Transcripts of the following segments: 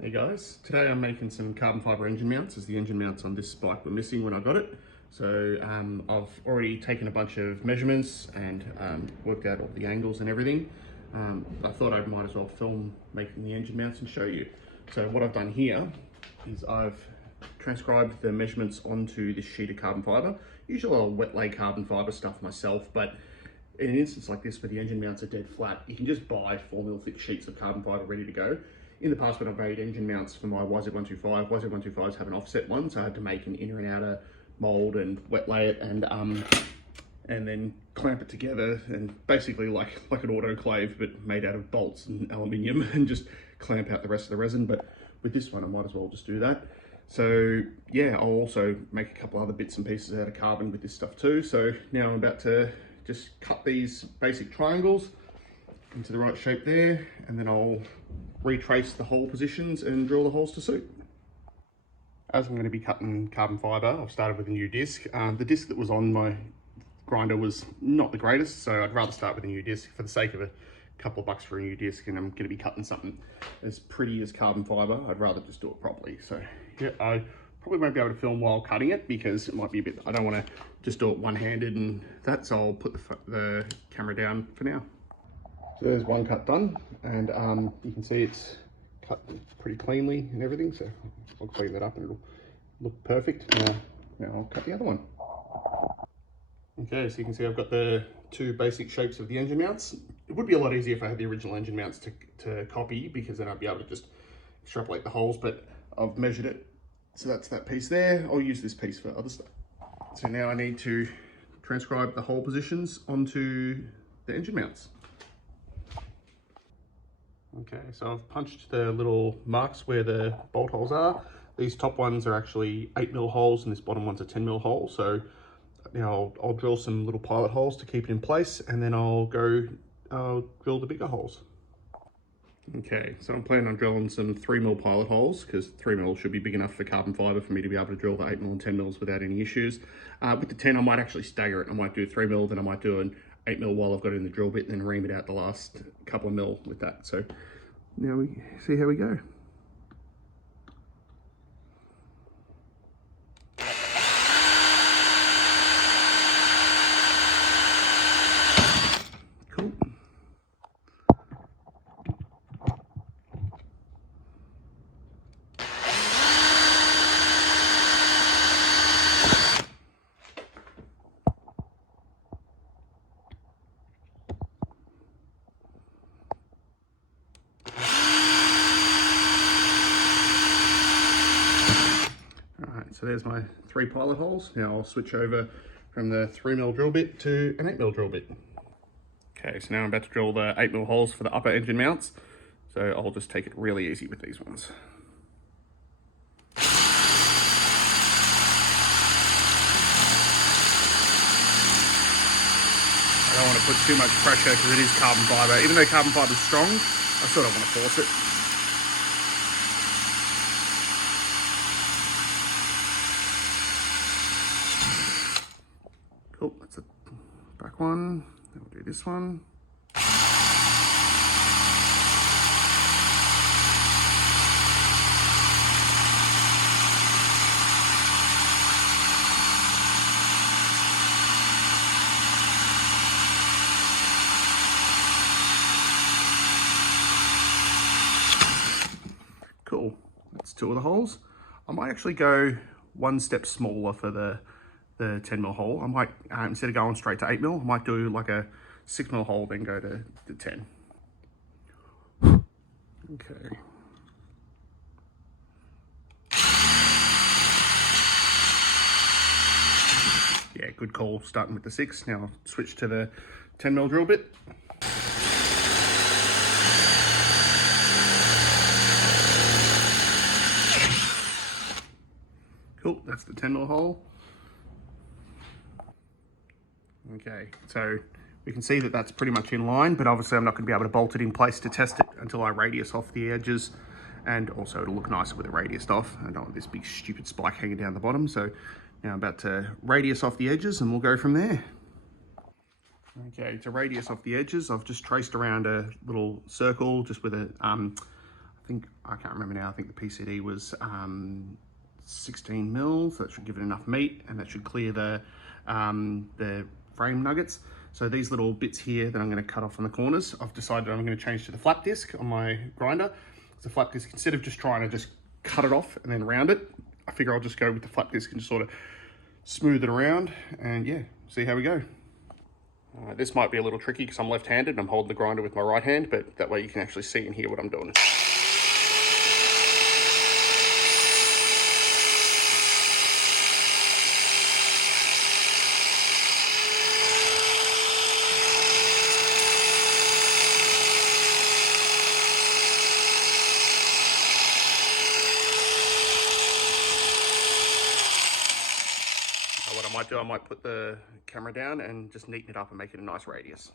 Hey guys, today I'm making some carbon fibre engine mounts, as the engine mounts on this bike were missing when I got it. So I've already taken a bunch of measurements and worked out all the angles and everything. I thought I might as well film making the engine mounts and show you. So what I've done here is I've transcribed the measurements onto this sheet of carbon fibre. Usually I'll wet lay carbon fibre stuff myself, but in an instance like this where the engine mounts are dead flat, you can just buy 4mm thick sheets of carbon fibre ready to go. In the past, when I've made engine mounts for my YZ250, YZ250s have an offset one, so I had to make an inner and outer mould and wet lay it and then clamp it together, and basically like an autoclave but made out of bolts and aluminium, and just clamp out the rest of the resin. But with this one, I might as well just do that. So yeah, I'll also make a couple other bits and pieces out of carbon with this stuff too. So now I'm about to just cut these basic triangles into the right shape there, and then I'll retrace the hole positions and drill the holes to suit. As I'm going to be cutting carbon fibre, I've started with a new disc. The disc that was on my grinder was not the greatest, so I'd rather start with a new disc for the sake of a couple of bucks for a new disc, and I'm going to be cutting something as pretty as carbon fibre. I'd rather just do it properly. So yeah, I probably won't be able to film while cutting it because it might be a bit, I don't want to just do it one-handed and that, so I'll put the camera down for now. So there's one cut done, and you can see it's cut pretty cleanly and everything, so I'll clean that up and it'll look perfect. Now I'll cut the other one. Okay, so you can see I've got the two basic shapes of the engine mounts. It would be a lot easier if I had the original engine mounts to copy, because then I'd be able to just extrapolate the holes, but I've measured it. So that's that piece there. I'll use this piece for other stuff. So now I need to transcribe the hole positions onto the engine mounts. Okay, so I've punched the little marks where the bolt holes are. These top ones are actually 8mm holes and this bottom one's a 10mm hole. So now I'll drill some little pilot holes to keep it in place, and then I'll drill the bigger holes. Okay, so I'm planning on drilling some 3mm pilot holes, because 3mm should be big enough for carbon fibre for me to be able to drill the 8mm and 10mm without any issues. With the 10, I might actually stagger it. I might do 3mm, then I might do an 8mm while I've got it in the drill bit, and then ream it out the last couple of mil with that. So now we see how we go. Cool. So there's my 3 pilot holes. Now I'll switch over from the 3mm drill bit to an 8mm drill bit. Okay, so now I'm about to drill the 8mm holes for the upper engine mounts. So I'll just take it really easy with these ones. I don't want to put too much pressure because it is carbon fibre. Even though carbon fibre is strong, I sort of want to force it. Cool, that's the back one. Then we'll do this one. Cool, that's 2 of the holes. I might actually go one step smaller for the 10mm hole. I might, instead of going straight to 8mm, I might do like a 6mm hole, then go to 10. Okay. Yeah, good call starting with the 6. Now I'll switch to the 10mm drill bit. Cool, that's the 10mm hole. Okay, so we can see that that's pretty much in line, but obviously I'm not going to be able to bolt it in place to test it until I radius off the edges, and also it'll look nicer with it radiused off. I don't want this big stupid spike hanging down the bottom. So now I'm about to radius off the edges and we'll go from there. Okay, to radius off the edges, I've just traced around a little circle just with a I can't remember now, I think the PCD was 16 mil, so that should give it enough meat, and that should clear the frame nuggets. So these little bits here that I'm going to cut off on the corners, I've decided I'm going to change to the flap disc on my grinder. The flap disc, instead of just trying to just cut it off and then round it, I figure I'll just go with the flap disc and just sort of smooth it around, and yeah, see how we go. This might be a little tricky because I'm left-handed and I'm holding the grinder with my right hand, but that way you can actually see and hear what I'm doing. What I might do, I might put the camera down and just neaten it up and make it a nice radius.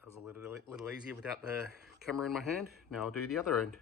That was a little easier without the camera in my hand. Now I'll do the other end.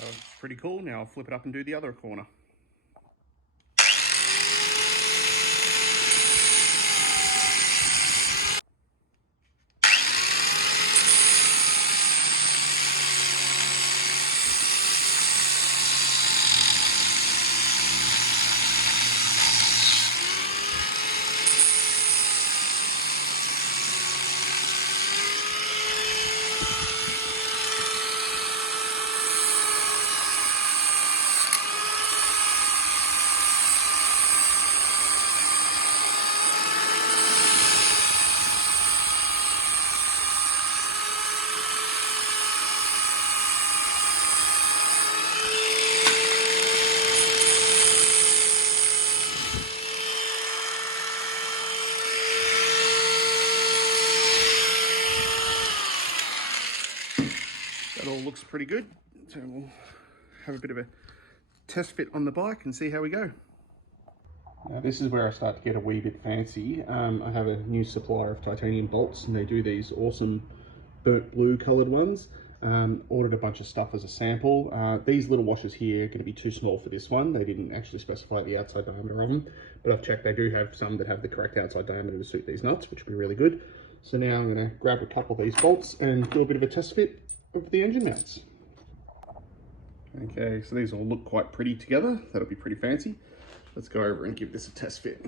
It's pretty cool. Now I'll flip it up and do the other corner. That all looks pretty good. So we'll have a bit of a test fit on the bike and see how we go. Now this is where I start to get a wee bit fancy. I have a new supplier of titanium bolts and they do these awesome burnt blue coloured ones. Ordered a bunch of stuff as a sample. These little washers here are going to be too small for this one. They didn't actually specify the outside diameter of them, but I've checked they do have some that have the correct outside diameter to suit these nuts, which would be really good. So now I'm going to grab a couple of these bolts and do a bit of a test fit of the engine mounts. Okay, so these all look quite pretty together. That'll be pretty fancy. Let's go over and give this a test fit.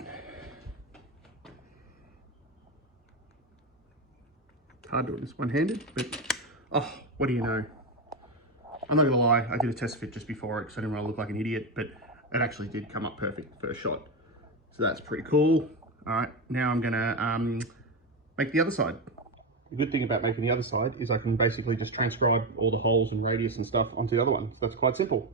Hard doing this one-handed, but oh, what do you know? I'm not gonna lie, I did a test fit just before it because I didn't want to look like an idiot, but it actually did come up perfect first shot. So that's pretty cool. All right, now I'm gonna make the other side. The good thing about making the other side is I can basically just transcribe all the holes and radius and stuff onto the other one. So that's quite simple.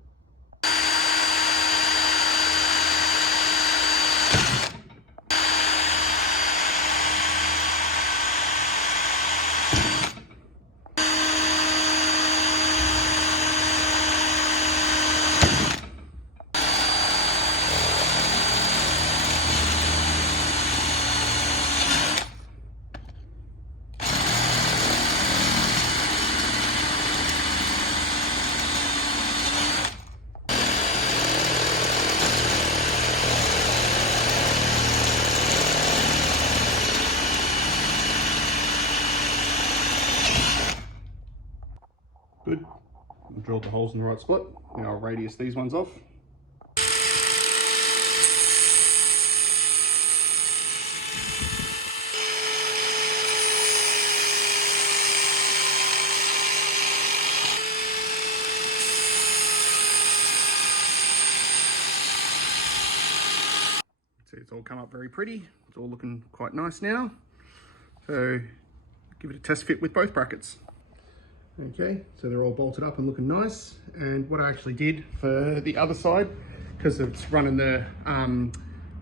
Good. I've drilled the holes in the right spot. Now I'll radius these ones off. See, it's all come up very pretty. It's all looking quite nice now. So give it a test fit with both brackets. Okay, so they're all bolted up and looking nice. And what I actually did for the other side, because it's running the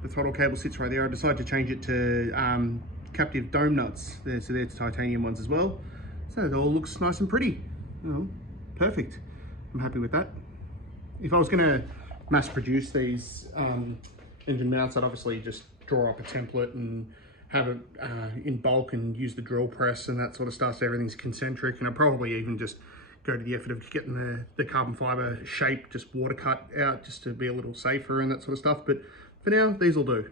throttle cable sits right there, I decided to change it to captive dome nuts. So they're titanium ones as well. So it all looks nice and pretty. Oh, perfect. I'm happy with that. If I was going to mass produce these engine mounts, I'd obviously just draw up a template and have it in bulk and use the drill press and that sort of stuff, so everything's concentric. And I'd probably even just go to the effort of getting the carbon fiber shape just water cut out just to be a little safer and that sort of stuff. But for now, these will do.